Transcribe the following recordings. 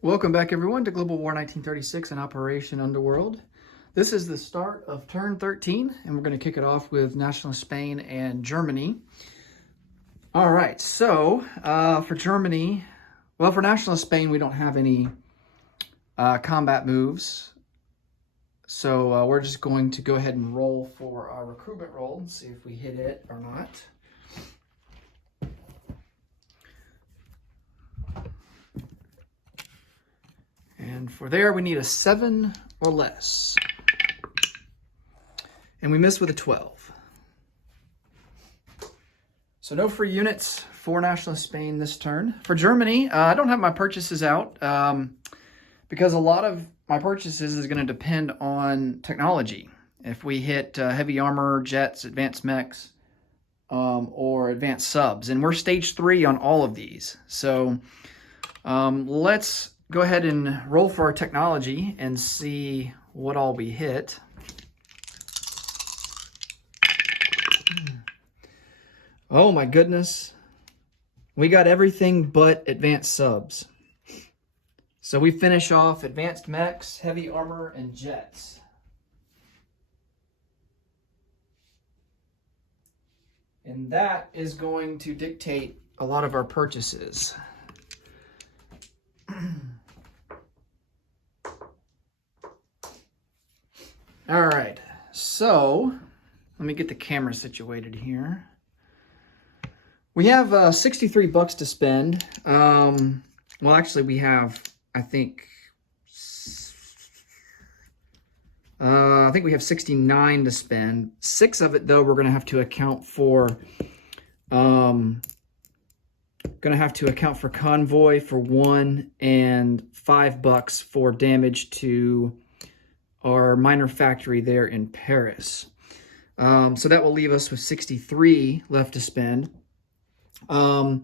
Welcome back, everyone, to Global War 1936 and Operation Underworld. This is the start of turn 13, and we're going to kick it off with Nationalist Spain and Germany. All right, so for Germany, well, for Nationalist Spain, we don't have any combat moves. So we're just going to go ahead and roll for our recruitment roll and see if we hit it or not. And for there, we need a 7 or less. And we missed with a 12. So no free units for Nationalist Spain this turn. For Germany, I don't have my purchases out because a lot of my purchases is going to depend on technology. If we hit heavy armor, jets, advanced mechs, or advanced subs. And we're stage 3 on all of these. So let's go ahead and roll for our technology and see what all we hit. Oh my goodness. We got everything but advanced subs. So we finish off advanced mechs, heavy armor, and jets. And that is going to dictate a lot of our purchases. All right, so let me get the camera situated here. We have 63 bucks to spend. Well, actually, we have, I think we have 69 to spend. 6 of it, though, we're going to have to account for. Convoy for 1 and $5 for damage to our minor factory there in Paris. So that will leave us with 63 left to spend. So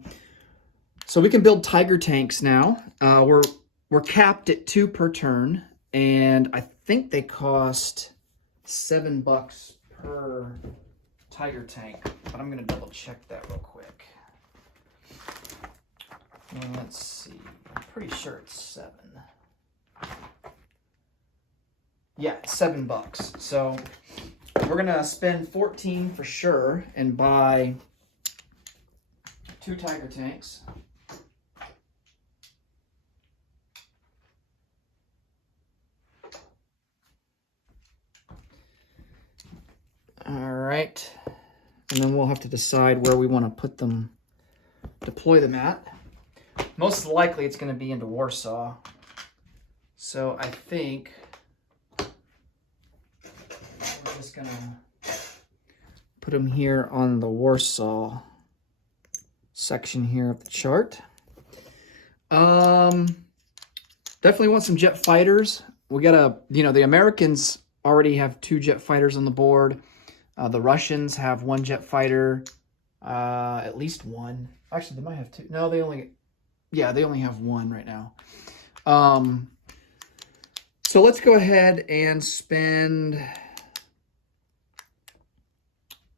we can build Tiger tanks now. We're capped at 2 per turn, and I think they cost $7 per Tiger tank. But I'm going to double check that real quick. And let's see. I'm pretty sure it's 7. Yeah, $7. So we're gonna spend 14 for sure and buy 2 Tiger tanks. All right, and then we'll have to decide where we want to put them, deploy them at. Most likely it's going to be into Warsaw. So I think we're just going to put them here on the Warsaw section here of the chart. Definitely want some jet fighters. We got the Americans already have 2 jet fighters on the board. The Russians have 1 jet fighter, at least 1. Actually, they might have 2. No, they only have 1 right now. So let's go ahead and spend.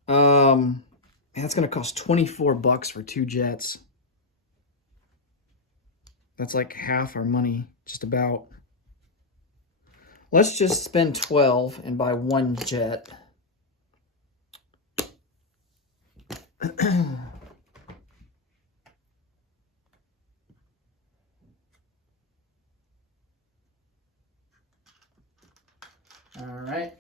That's going to cost $24 for 2 jets. That's like half our money, just about. Let's just spend 12 and buy 1 jet. All right.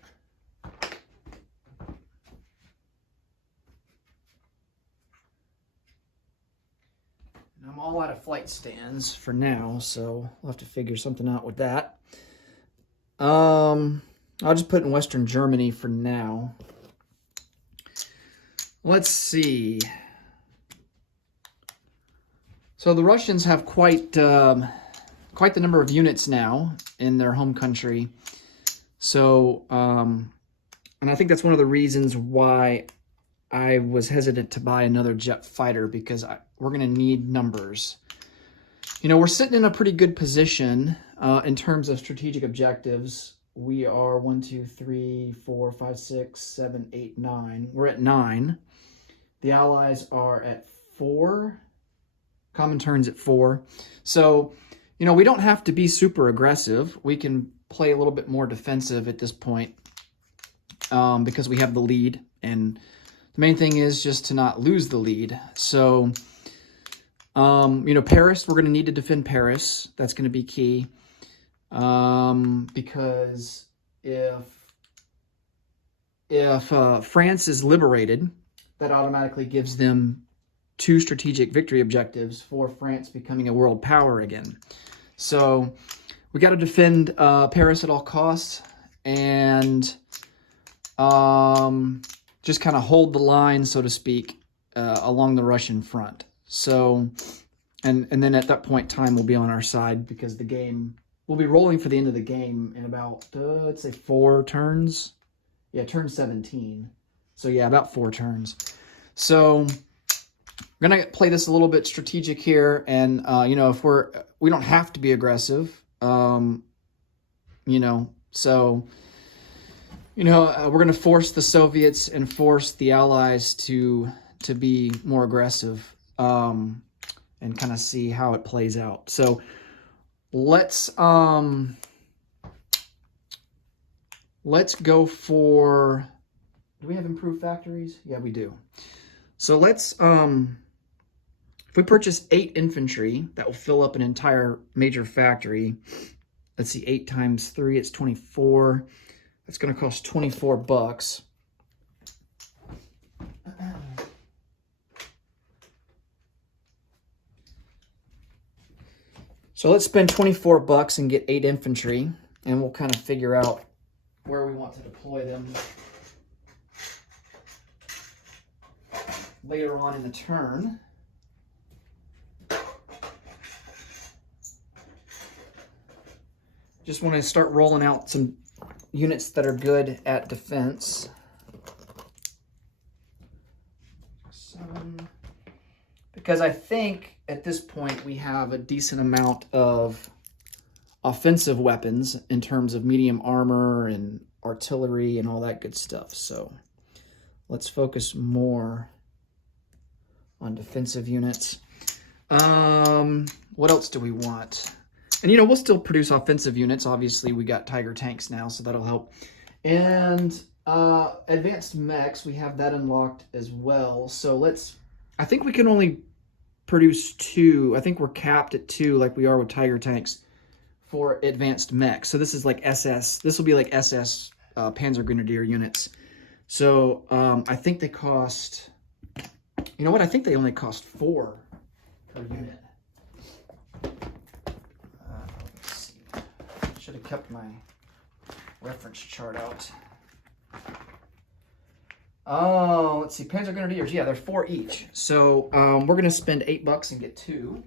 I'm all out of flight stands for now, so we'll have to figure something out with that. I'll just put in Western Germany for now. Let's see. So the Russians have quite the number of units now in their home country. So, and I think that's one of the reasons why I was hesitant to buy another jet fighter, because we're going to need numbers. We're sitting in a pretty good position in terms of strategic objectives. We are 1, 2, 3, 4, 5, 6, 7, 8, 9. We're at 9. The Allies are at 4. Common turns at 4. So You know, we don't have to be super aggressive. We can play a little bit more defensive at this point because we have the lead. And the main thing is just to not lose the lead. So, you know, Paris, we're going to need to defend Paris. That's going to be key. Because if France is liberated, that automatically gives them 2 strategic victory objectives for France becoming a world power again. So we got to defend Paris at all costs and just kind of hold the line, so to speak, along the Russian front. So, and then at that point, time will be on our side because the game will be rolling for the end of the game in about, let's say 4 turns. Yeah, turn 17. So yeah, about 4 turns. So we're going to play this a little bit strategic here. And, you know, if we don't have to be aggressive, you know, so, you know, we're going to force the Soviets and force the Allies to be more aggressive and kind of see how it plays out. So let's go for, do we have improved factories? Yeah, we do. So let's, if we purchase 8 infantry, that will fill up an entire major factory. Let's see, 8 times 3, it's 24. It's going to cost 24 bucks. So let's spend 24 bucks and get 8 infantry, and we'll kind of figure out where we want to deploy them later on in the turn. Just want to start rolling out some units that are good at defense. 7. Because I think at this point we have a decent amount of offensive weapons in terms of medium armor and artillery and all that good stuff. So let's focus more on defensive units. What else do we want? And, you know, we'll still produce offensive units. Obviously, we got Tiger tanks now, so that'll help. And advanced mechs, we have that unlocked as well. So I think we can only produce 2. I think we're capped at 2 like we are with Tiger tanks for advanced mechs. So this is like SS. This will be like SS Panzer Grenadier units. So I think they cost, you know what? I think they only cost 4 per unit. Let's see. Should have kept my reference chart out. Oh, let's see. Panzer Grenadiers. Yeah, they're 4 each. So we're going to spend 8 bucks and get 2.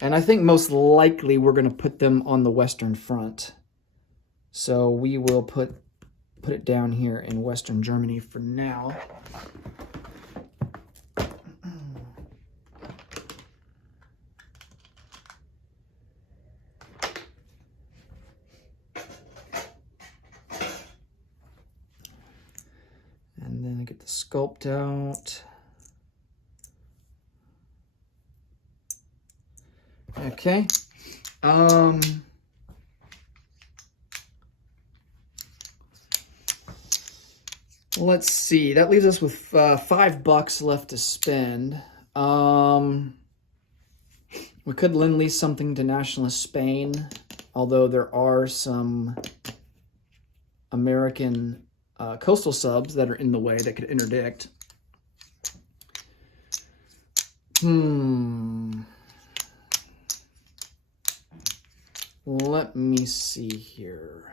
And I think most likely we're going to put them on the Western Front. So we will put it down here in Western Germany for now. And then I get the sculpt out. Okay. Let's see. That leaves us with 5 bucks left to spend. We could lend-lease something to nationalist Spain, although there are some American coastal subs that are in the way that could interdict. Let me see here.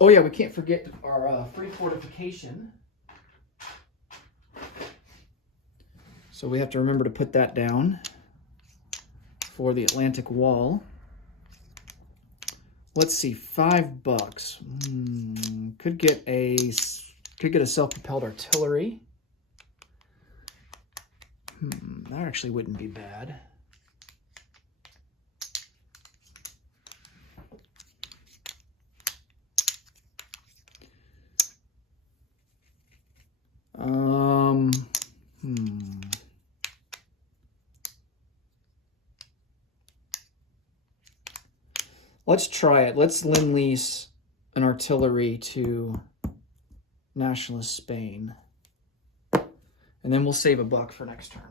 Oh yeah, we can't forget our free fortification. So we have to remember to put that down for the Atlantic Wall. Let's see, 5 bucks. Could get a self-propelled artillery. That actually wouldn't be bad. Let's try it. Let's lend-lease an artillery to nationalist Spain. And then we'll save a buck for next turn.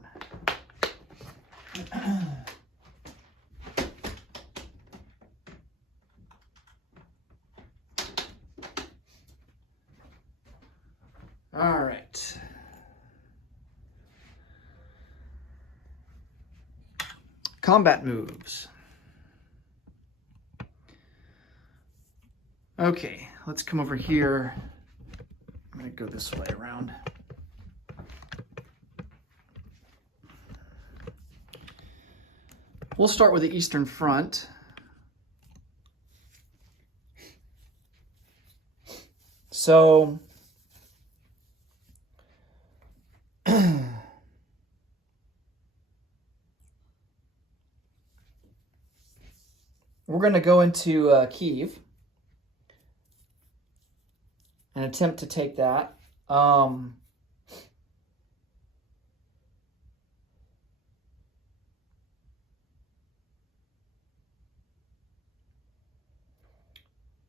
All right. Combat moves. Okay, let's come over here. I'm going to go this way around. We'll start with the Eastern Front. So we're going to go into Kyiv and attempt to take that.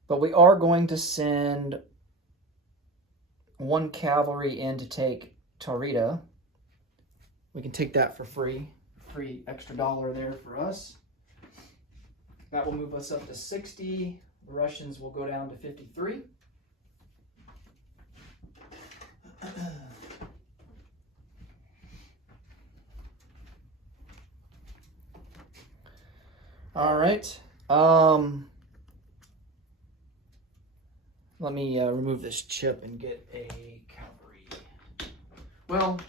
But we are going to send one cavalry in to take Taurida. We can take that for free. Free extra $1 there for us. That will move us up to 60. The Russians will go down to 53. All right. Let me remove this chip and get a cavalry. Well,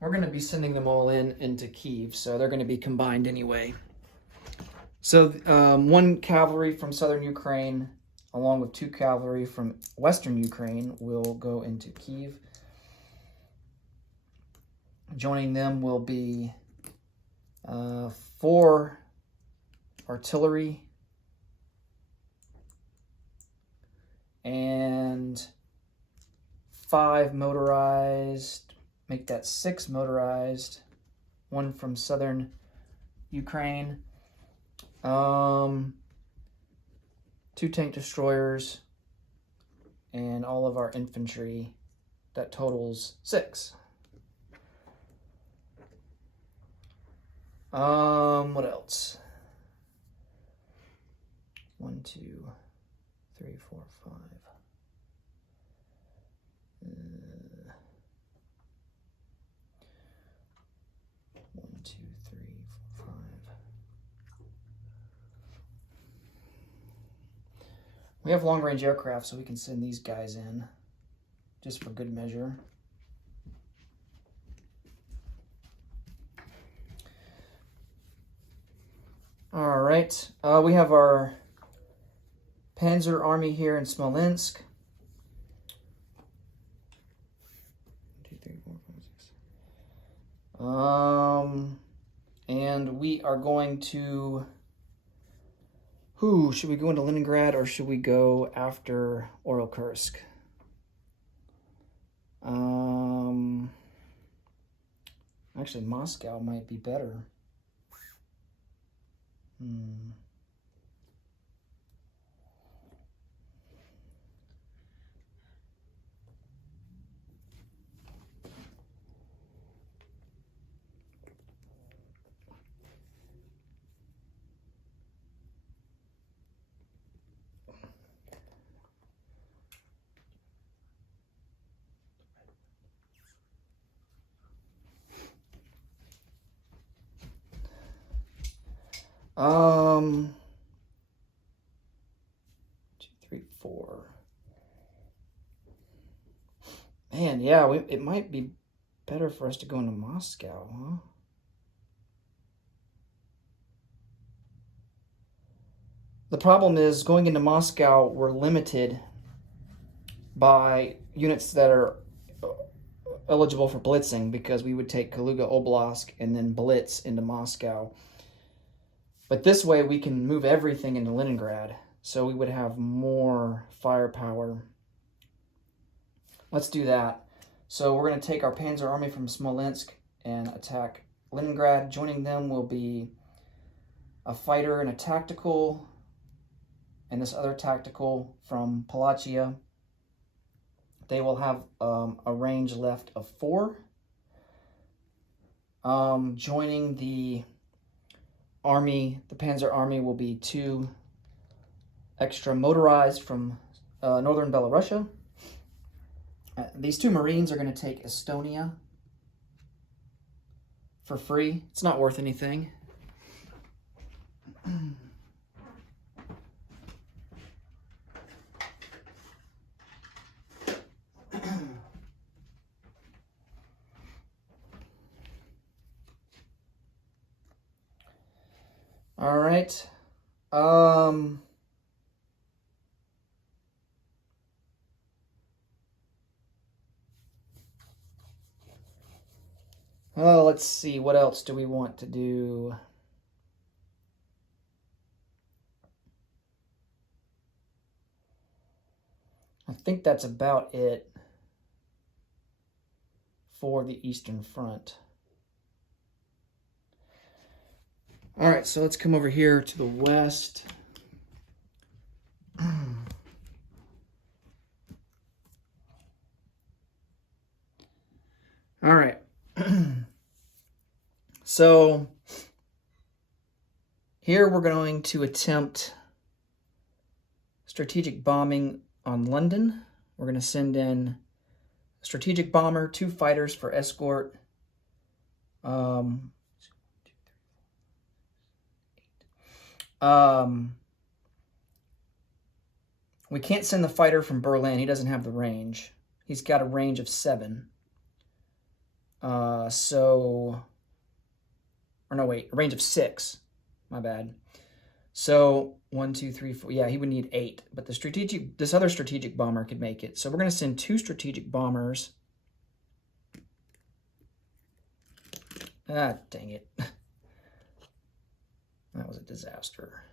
we're going to be sending them all into Kyiv, so they're going to be combined anyway. So one cavalry from southern Ukraine, along with 2 cavalry from western Ukraine, will go into Kyiv. Joining them will be 4 artillery and 5 motorized, make that 6 motorized, 1 from southern Ukraine, 2 tank destroyers, and all of our infantry. That totals 6. What else? 1, 2, 3, 4, 5. 1, 2, 3, 4, 5. We have long-range aircraft, so we can send these guys in, just for good measure. All right, we have our Panzer Army here in Smolensk. 1, 2, 3, 4, 5, 6. And we are going to. Should we go into Leningrad or should we go after Orel-Kursk? Actually, Moscow might be better. Two, 3, 4. Man, yeah, it might be better for us to go into Moscow, huh? The problem is, going into Moscow, we're limited by units that are eligible for blitzing, because we would take Kaluga Oblast and then blitz into Moscow. But this way we can move everything into Leningrad, so we would have more firepower. Let's do that. So we're going to take our Panzer Army from Smolensk and attack Leningrad. Joining them will be a fighter and a tactical, and this other tactical from Palachia, they will have a range left of 4. Joining the army, the Panzer Army, will be 2 extra motorized from northern Belarusia. These 2 Marines are going to take Estonia for free. It's not worth anything. All right. Oh, let's see. What else do we want to do? I think that's about it for the Eastern Front. All right, so let's come over here to the west. All right. So here we're going to attempt strategic bombing on London. We're going to send in a strategic bomber, 2 fighters for escort. We can't send the fighter from Berlin. He doesn't have the range. He's got a range of 7. A range of 6. My bad. So 1, 2, 3, 4. Yeah, he would need 8. But this other strategic bomber could make it. So we're going to send 2 strategic bombers. Ah, dang it. That was a disaster.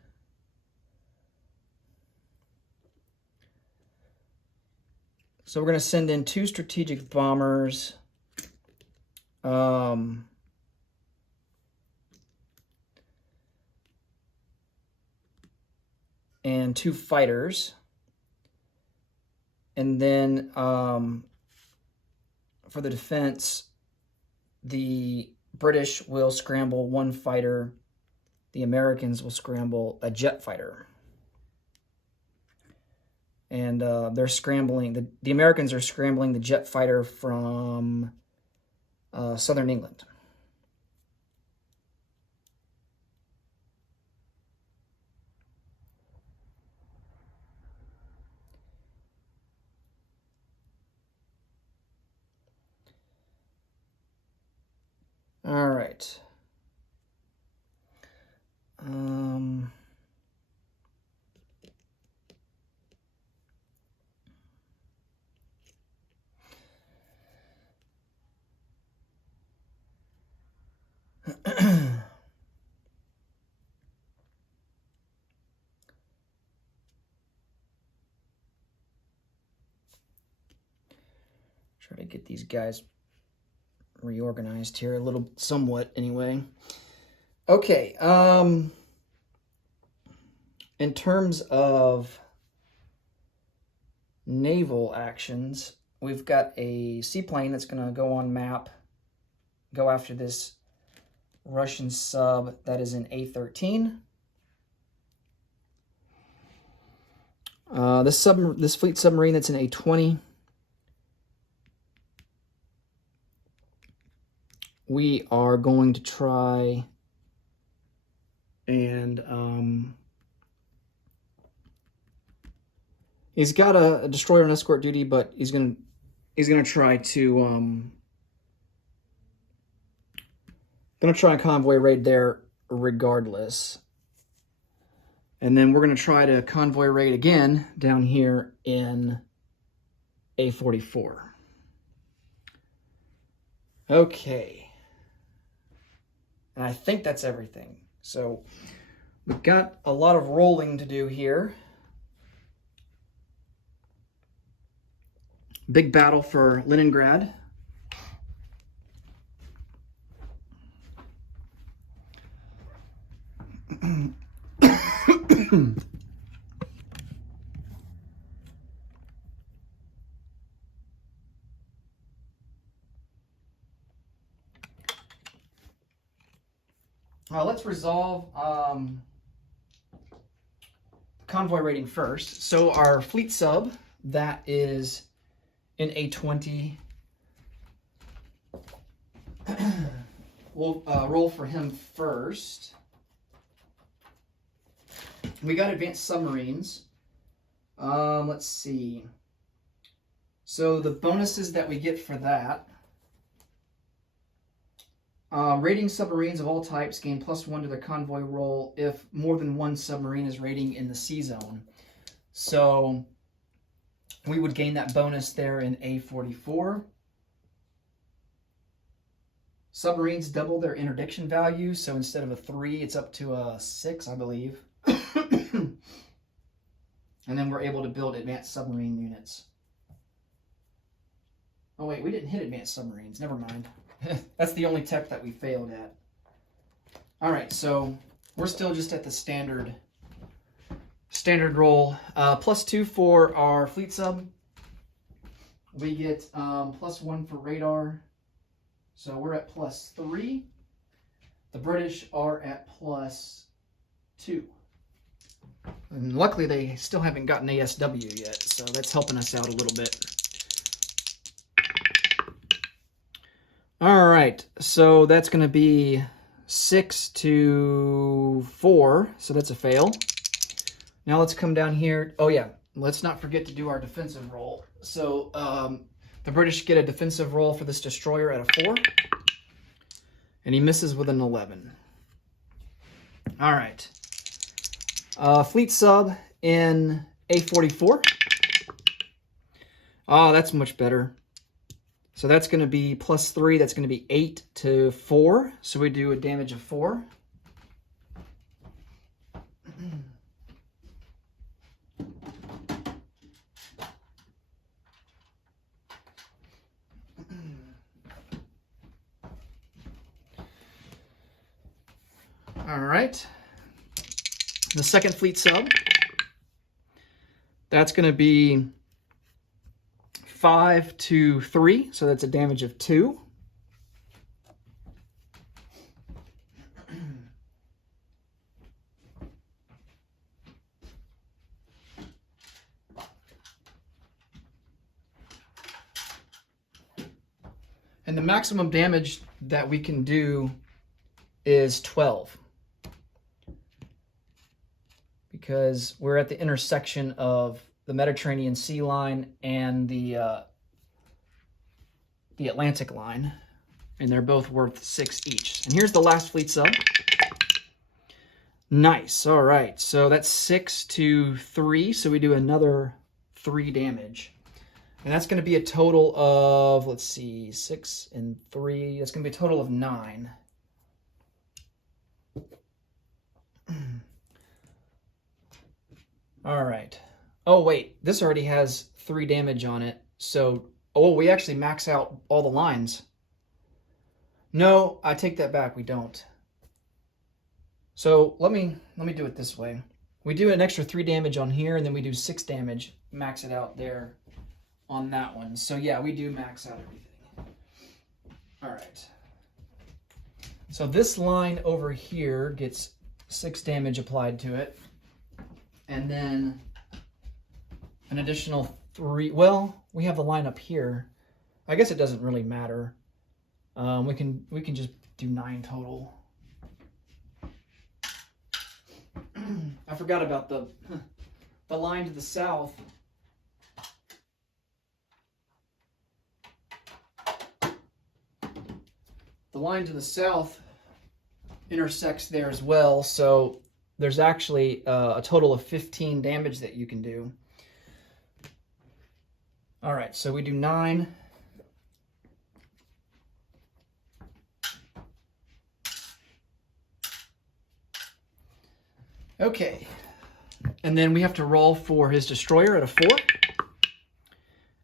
So we're going to send in 2 strategic bombers. And 2 fighters. And then for the defense, the British will scramble 1 fighter. The Americans will scramble a jet fighter. And they're scrambling, the Americans are scrambling the jet fighter from southern England. All right. Try to get these guys reorganized here a little, somewhat anyway. Okay, in terms of naval actions, we've got a seaplane that's going to go on map, go after this Russian sub that is in A13. This fleet submarine that's in A20. We are going to try and he's got a destroyer on escort duty, but he's gonna try to try a convoy raid there regardless. And then we're gonna try to convoy raid again down here in A44. Okay. And I think that's everything. So we've got a lot of rolling to do here. Big battle for Leningrad. Let's resolve convoy rating first. So our fleet sub, that is in A20. We'll roll for him first. We got advanced submarines. Let's see. So the bonuses that we get for that. Raiding submarines of all types gain +1 to their convoy roll if more than one submarine is raiding in the sea zone. So we would gain that bonus there in A44. Submarines double their interdiction value, so instead of a 3, it's up to a 6, I believe. And then we're able to build advanced submarine units. Oh wait, we didn't hit advanced submarines. Never mind. That's the only tech that we failed at. All right, so we're still just at the standard roll. +2 for our fleet sub. We get +1 for radar. So we're at +3. The British are at +2. And luckily they still haven't gotten ASW yet, so that's helping us out a little bit. All right, so that's going to be 6 to 4, so that's a fail. Now let's come down here. Oh yeah, let's not forget to do our defensive roll. So the British get a defensive roll for this destroyer at a 4, and he misses with an 11. All right, fleet sub in A44. Oh, that's much better. So that's going to be +3. That's going to be 8 to 4. So we do a damage of 4. All right. The second fleet sub, that's going to be 5 to 3, so that's a damage of 2. And the maximum damage that we can do is 12. Because we're at the intersection of the Mediterranean Sea line and the Atlantic line, and they're both worth 6 each. And here's the last fleet sub. Nice. All right, so that's 6 to 3, so we do another 3 damage. And that's going to be a total of, let's see, 6 and 3. That's going to be a total of 9. All right. Oh, wait, this already has 3 damage on it. So, oh, we actually max out all the lines. No, I take that back. We don't. So let me do it this way. We do an extra 3 damage on here, and then we do 6 damage. Max it out there on that one. So yeah, we do max out everything. All right. So this line over here gets 6 damage applied to it. And then an additional 3. Well, we have the line up here. I guess it doesn't really matter. We can just do 9 total. I forgot about the line to the south. The line to the south intersects there as well, so there's actually a total of 15 damage that you can do. All right, so we do 9. Okay, and then we have to roll for his destroyer at a 4.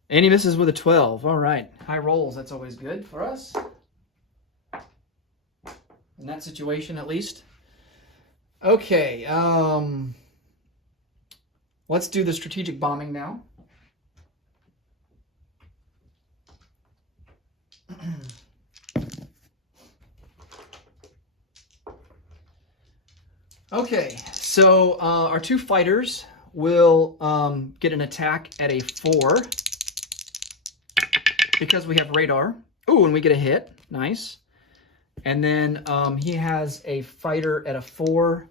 And he misses with a 12. All right, high rolls, that's always good for us. In that situation, at least. Okay, let's do the strategic bombing now. Okay, so our two fighters will get an attack at a 4 because we have radar. Ooh, and we get a hit. Nice. And then he has a fighter at a 4,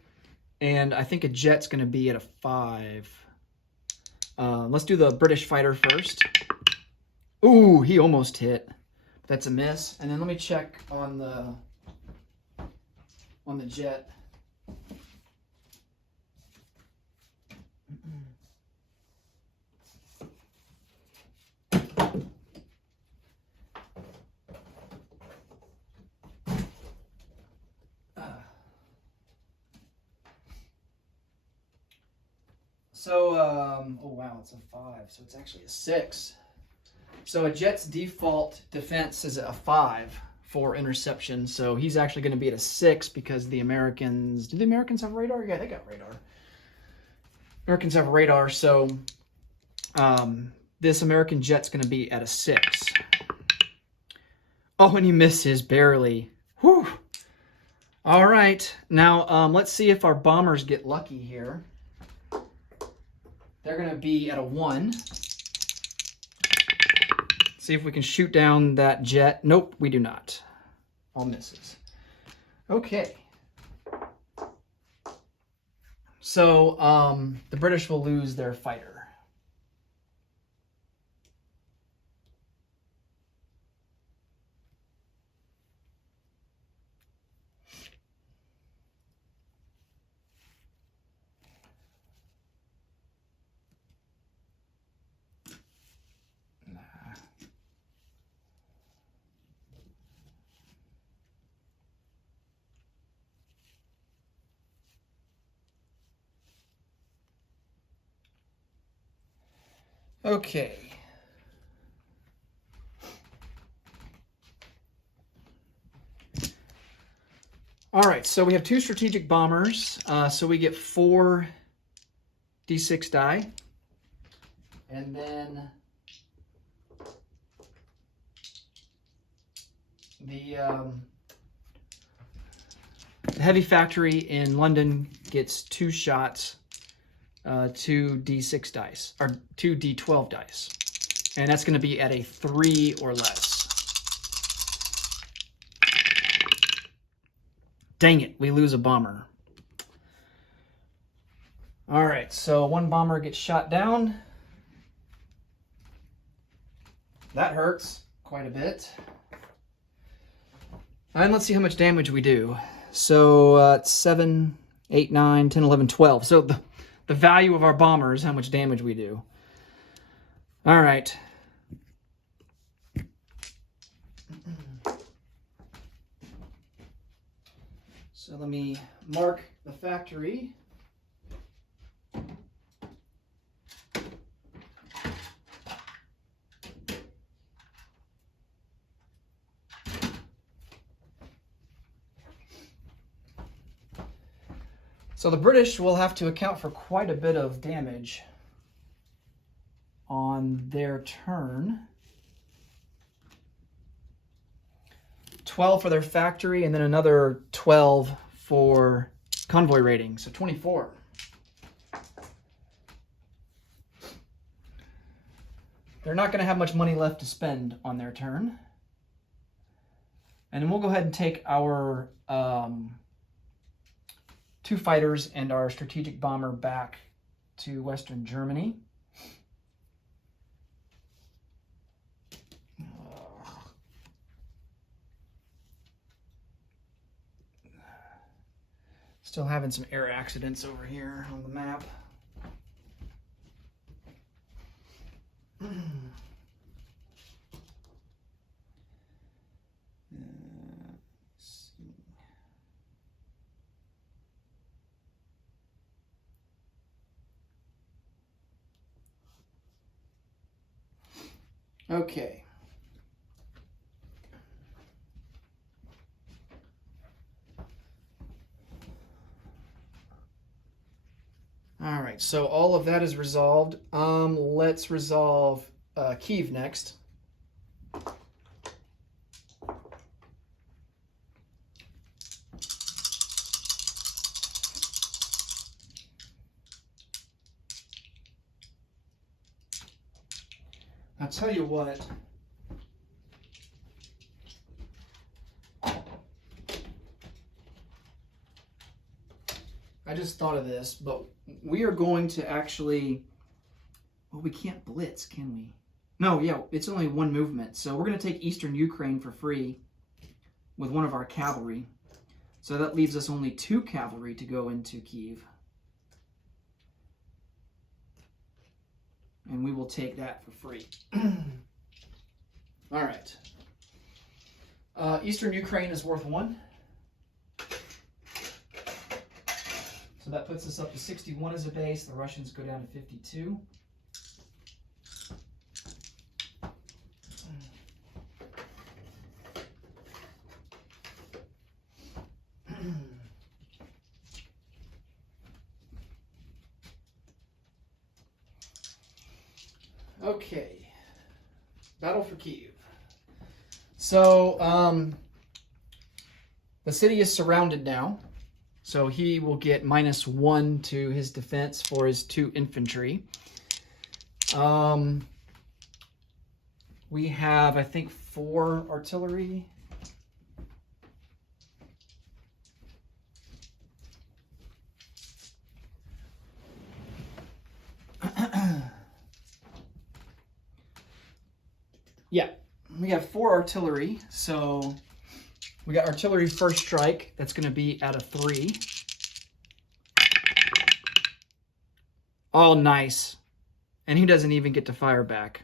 and I think a jet's going to be at a 5. Let's do the British fighter first. Ooh, he almost hit. That's a miss. And then let me check on the jet. So, oh wow, it's a 5, so it's actually a 6. So a jet's default defense is a 5 for interception, so he's actually going to be at a 6 because the Americans... Do the Americans have radar? Yeah, they got radar. Americans have radar, so this American jet's going to be at a 6. Oh, and he misses barely. Whew. All right, now let's see if our bombers get lucky here. They're going to be at a 1. See if we can shoot down that jet. Nope, we do not. All misses. Okay. So the British will lose their fighter. Okay. All right, so we have 2 strategic bombers. So we get 4 D6 die. And then the heavy factory in London gets 2 shots, 2 D6 dice, or 2 D12 dice. And that's going to be at a 3 or less. Dang it, we lose a bomber. All right, so 1 bomber gets shot down. That hurts quite a bit. And let's see how much damage we do. So 7, 8, 9, 10, 11, 12. So the value of our bomber is how much damage we do. All right. So let me mark the factory. So the British will have to account for quite a bit of damage on their turn. 12 for their factory, and then another 12 for convoy rating, so 24. They're not going to have much money left to spend on their turn. And then we'll go ahead and take our 2 fighters and our strategic bomber back to Western Germany. Still having some air accidents over here on the map. Okay. All right, so all of that is resolved. Let's resolve Kyiv next. I'll tell you what. I just thought of this, but we are going to actually, well, we can't blitz, can we? No, yeah, it's only one movement. So we're going to take Eastern Ukraine for free with one of our cavalry. So that leaves us only 2 cavalry to go into Kyiv. And we will take that for free. All right. Eastern Ukraine is worth 1. So that puts us up to 61 as a base. The Russians go down to 52. Okay. Battle for Kyiv. So, the city is surrounded now. So he will get -1 to his defense for his 2 infantry. We have, I think, 4 artillery. Yeah, we have 4 artillery. So we got artillery first strike. That's going to be at a 3. Oh, nice. And he doesn't even get to fire back.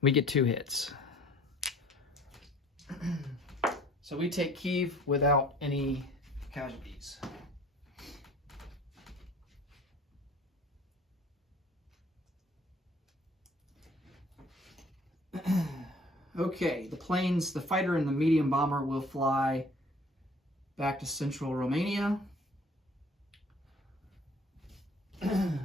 We get 2 hits. So we take Kyiv without any casualties. Okay, the planes, the fighter and the medium bomber will fly back to central Romania. Get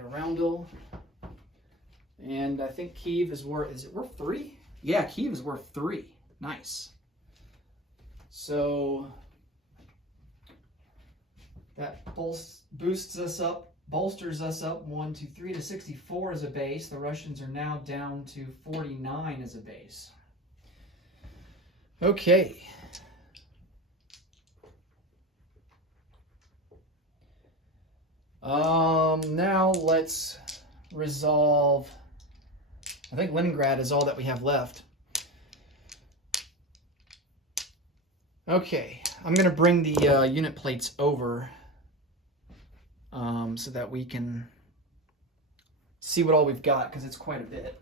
a roundel. And I think Kyiv is it worth 3? Yeah, Kyiv is worth 3. Nice. So that boosts us up, bolsters us up 1, 2, 3 to 64 as a base. The Russians are now down to 49 as a base. Okay. Now let's resolve. I think Leningrad is all that we have left. Okay, I'm going to bring the unit plates over so that we can see what all we've got, because it's quite a bit.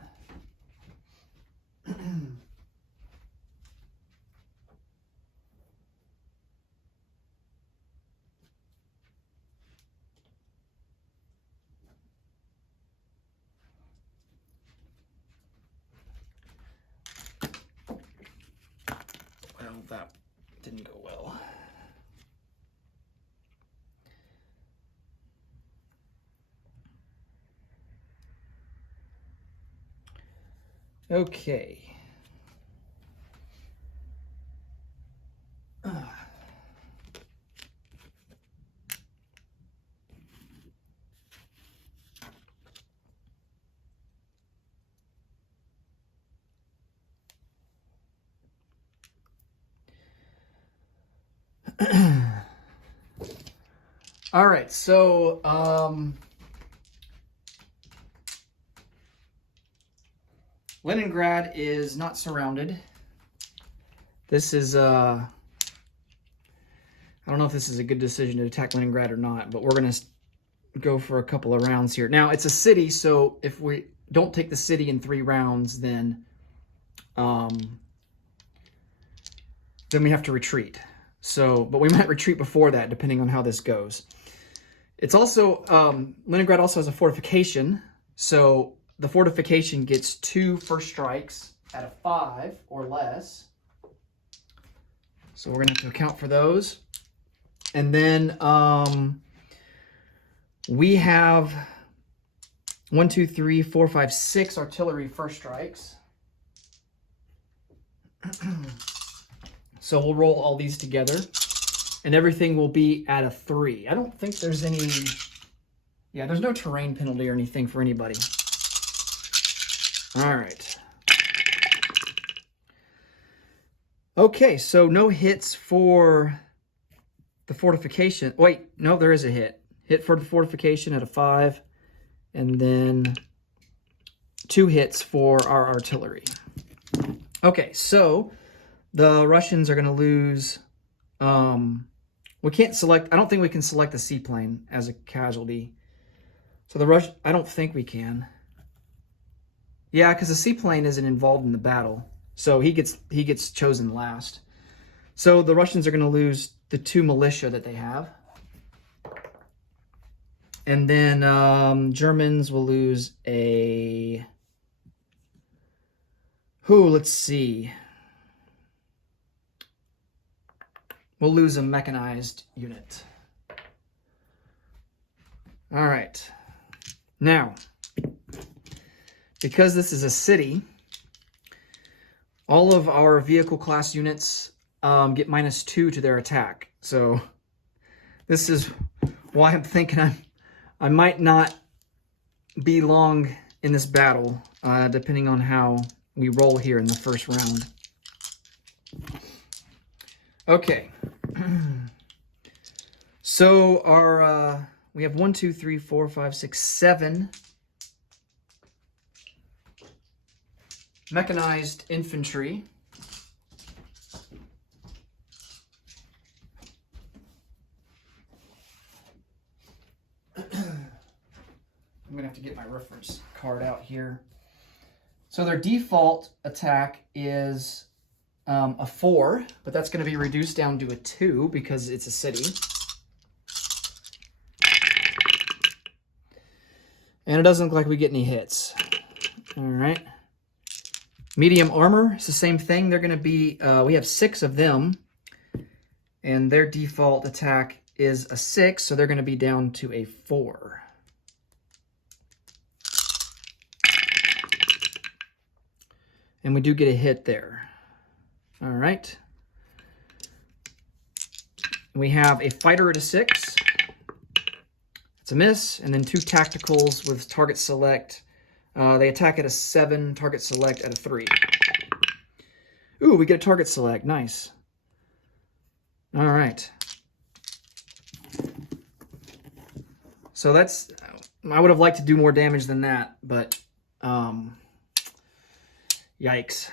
Well, that didn't go well. Okay. All right, so Leningrad is not surrounded. This is I don't know if this is a good decision to attack Leningrad or not, but we're going to go for a couple of rounds here. Now, it's a city, so if we don't take the city in 3 rounds, then we have to retreat. So, but we might retreat before that, depending on how this goes. It's also, Leningrad also has a fortification, so the fortification gets 2 first strikes at a 5 or less. So we're going to have to account for those. And then we have 1, 2, 3, 4, 5, 6 artillery first strikes. So we'll roll all these together, and everything will be at a 3. I don't think there's any... Yeah, there's no terrain penalty or anything for anybody. All right. Okay, so no hits for the fortification. Wait, no, there is a hit. Hit for the fortification at a 5, and then 2 hits for our artillery. Okay, so the Russians are going to lose... we can't select... I don't think we can select the seaplane as a casualty. So the I don't think we can. Yeah, because the seaplane isn't involved in the battle. So he gets chosen last. So the Russians are going to lose the 2 militia that they have. And then Germans will lose a... let's see. We'll lose a mechanized unit. All right. Now, because this is a city, all of our vehicle class units get -2 to their attack. So this is why I'm thinking I might not be long in this battle, depending on how we roll here in the first round. Okay. So our we have 1, 2, 3, 4, 5, 6, 7 mechanized infantry. I'm gonna have to get my reference card out here. So their default attack is a 4, but that's going to be reduced down to a 2 because it's a city. And it doesn't look like we get any hits. All right. Medium armor, it's the same thing. They're going to be, we have 6 of them, and their default attack is a 6, so they're going to be down to a 4. And we do get a hit there. All right. We have a fighter at a 6. It's a miss. And then 2 tacticals with target select. They attack at a 7, target select at a 3. Ooh, we get a target select. Nice. All right. So that's... I would have liked to do more damage than that, but... yikes.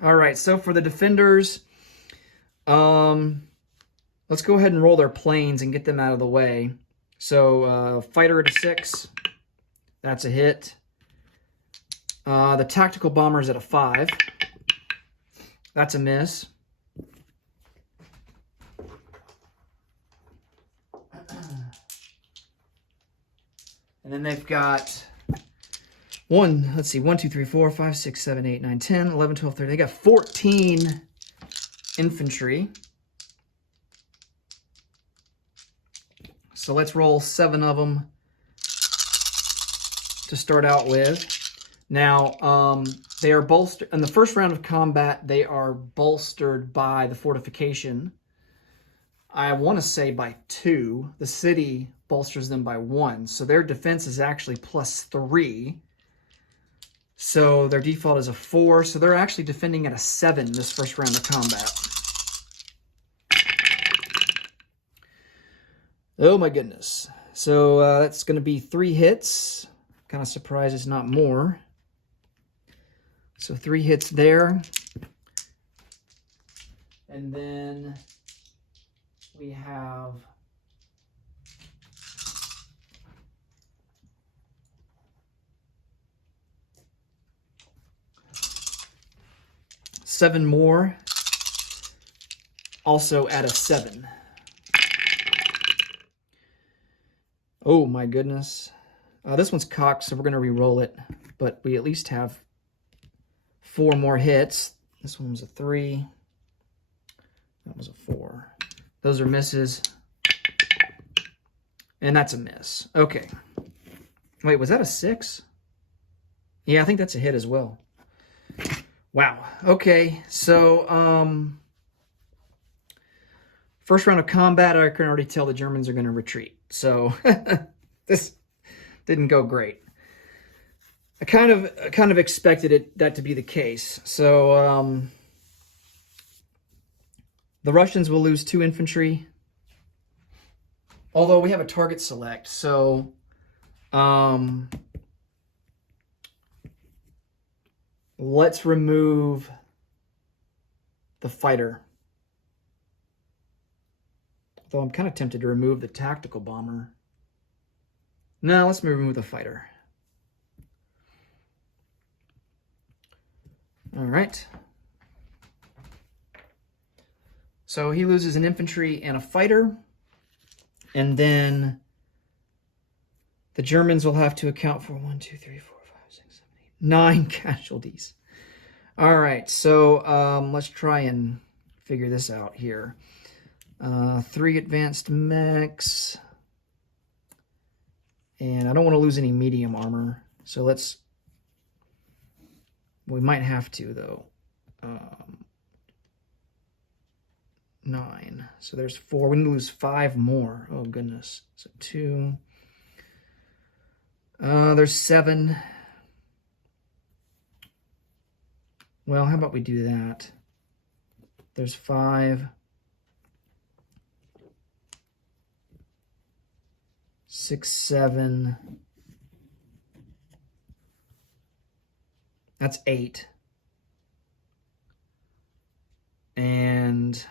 All right, so for the defenders, let's go ahead and roll their planes and get them out of the way. So fighter at a 6, that's a hit. The tactical bombers at a 5, that's a miss. And then they've got... 1, 2, 3, 4, 5, 6, 7, 8, 9, 10, 11, 12, 13. They got 14 infantry. So let's roll 7 of them to start out with. Now, they are bolstered. In the first round of combat, they are bolstered by the fortification. I want to say by 2. The city bolsters them by 1. So their defense is actually +3. So their default is a 4, so they're actually defending at a 7 this first round of combat. Oh my goodness. So that's going to be 3 hits. Kind of surprised it's not more. So 3 hits there. And then we have... 7 more, also at a 7. Oh my goodness. This one's cocked, so we're going to re-roll it, but we at least have 4 more hits. This one was a 3. That was a 4. Those are misses. And that's a miss. Okay. Wait, was that a 6? Yeah, I think that's a hit as well. Wow. Okay, so first round of combat, I can already tell the Germans are going to retreat. So this didn't go great. I kind of expected that to be the case. So the Russians will lose 2 infantry, although we have a target select. So let's remove the fighter. Though I'm kind of tempted to remove the tactical bomber. No, let's remove the fighter. All right. So he loses an infantry and a fighter. And then the Germans will have to account for 1, 2, 3, 4, 5, 6, 7, 8, 9 casualties. All right, so let's try and figure this out here. 3 advanced mechs. And I don't want to lose any medium armor. So we might have to, though. 9. So there's 4. We need to lose 5 more. Oh, goodness. So 2. There's 7. Well, how about we do that? There's 5. 6, 7. That's 8. And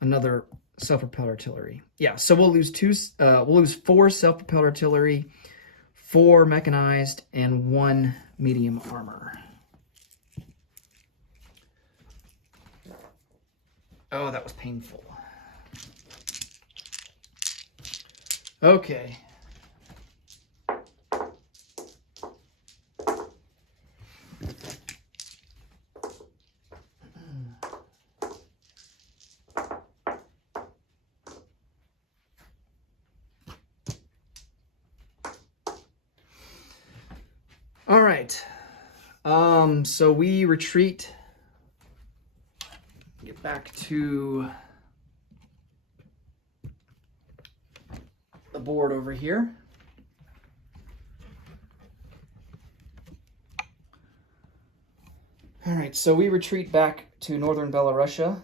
another self-propelled artillery. Yeah, so we'll lose 4 self-propelled artillery, 4 mechanized, and 1 medium armor. Oh, that was painful. Okay. All right. So we retreat. Get back to the board over here. All right, so we retreat back to northern Belarusia.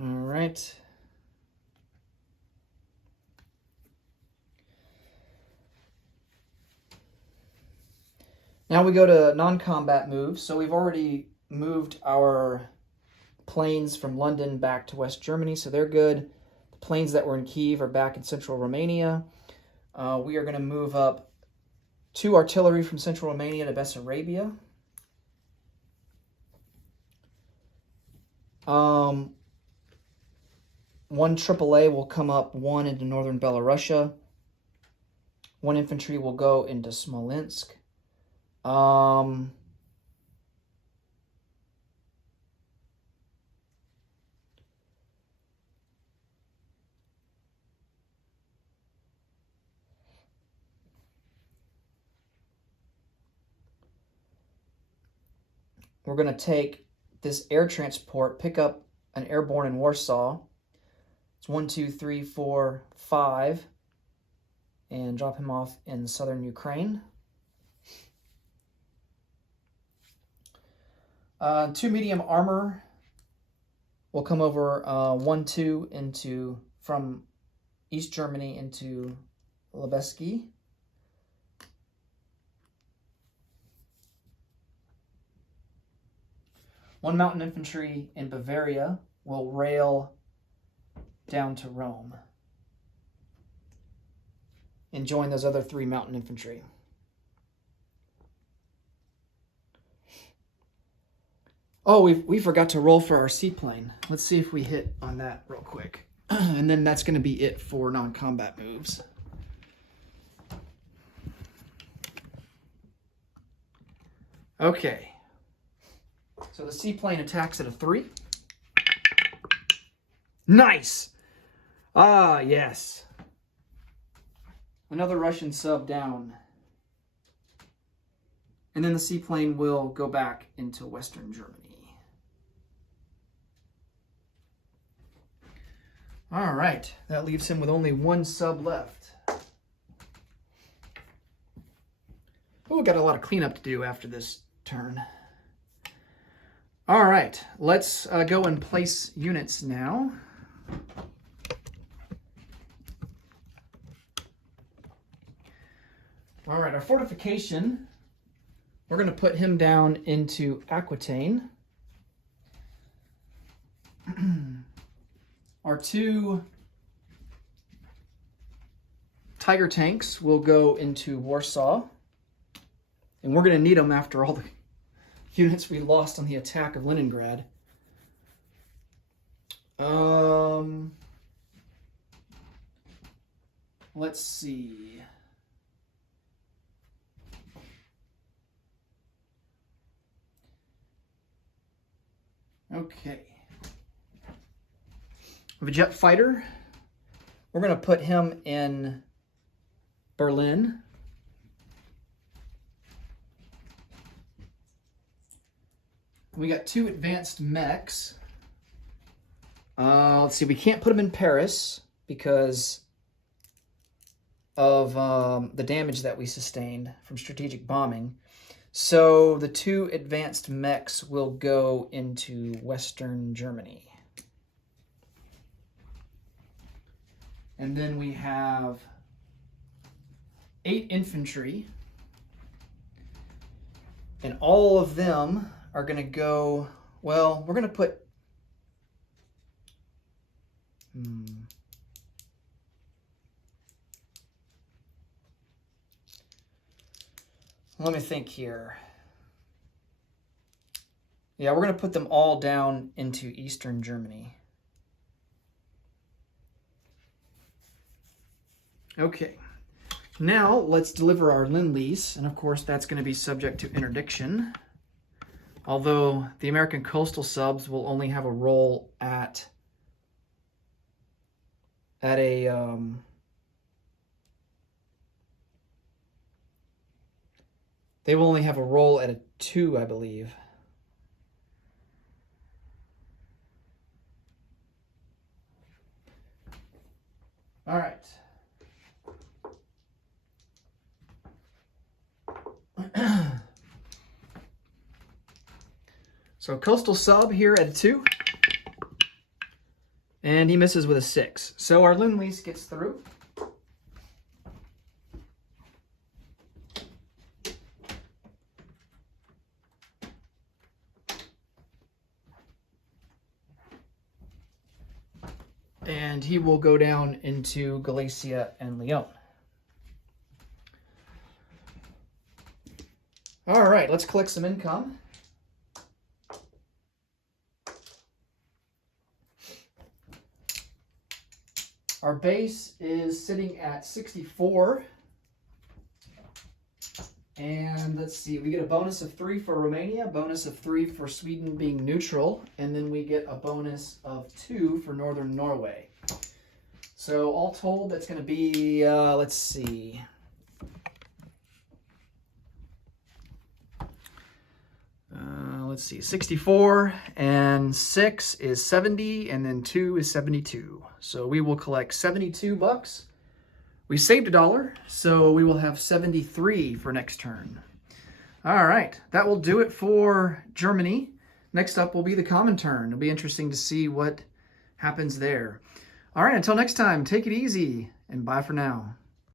All right. Now we go to non-combat moves. So we've already moved our planes from London back to West Germany, so they're good. The planes that were in Kyiv are back in central Romania. We are going to move up 2 artillery from central Romania to Bessarabia. 1 AAA will come up 1 into northern Belarusia. 1 infantry will go into Smolensk. We're going to take this air transport, pick up an airborne in Warsaw. It's 1, 2, 3, 4, 5, and drop him off in southern Ukraine. 2 medium armor will come over 1, 2 from East Germany into Lubelski. One mountain infantry in Bavaria will rail down to Rome and join those other 3 mountain infantry. Oh, we forgot to roll for our seaplane. Let's see if we hit on that real quick. And then that's going to be it for non-combat moves. Okay. So the seaplane attacks at a 3. Nice! Ah, yes. Another Russian sub down. And then the seaplane will go back into Western Germany. All right, that leaves him with only 1 sub left. Oh, we've got a lot of cleanup to do after this turn. All right, let's go and place units now. All right, our fortification, we're going to put him down into Aquitaine. Our 2 Tiger tanks will go into Warsaw. And we're going to need them after all the units we lost on the attack of Leningrad. Let's see. Okay. We have a jet fighter. We're going to put him in Berlin. We got 2 advanced mechs. Let's see, we can't put them in Paris because of the damage that we sustained from strategic bombing. So the 2 advanced mechs will go into Western Germany. And then we have 8 infantry. And all of them are going to go, well, we're going to put, let me think here. Yeah, we're going to put them all down into Eastern Germany. Okay. Now, let's deliver our Lend-Lease, and of course that's going to be subject to interdiction. Although the American coastal subs will only have a role at a they will only have a role at a 2, I believe. All right. So coastal sub here at a 2. And he misses with a 6. So our Lend-Lease gets through. And he will go down into Galicia and Lyon. All right, let's collect some income. Our base is sitting at 64. And let's see, we get a bonus of 3 for Romania, bonus of 3 for Sweden being neutral, and then we get a bonus of 2 for Northern Norway. So all told, that's going to be, let's see. Let's see, 64 and 6 is 70, and then 2 is 72. So we will collect 72 bucks. We saved $1, so we will have 73 for next turn. All right, that will do it for Germany. Next up will be the common turn. It'll be interesting to see what happens there. All right, until next time, take it easy, and bye for now.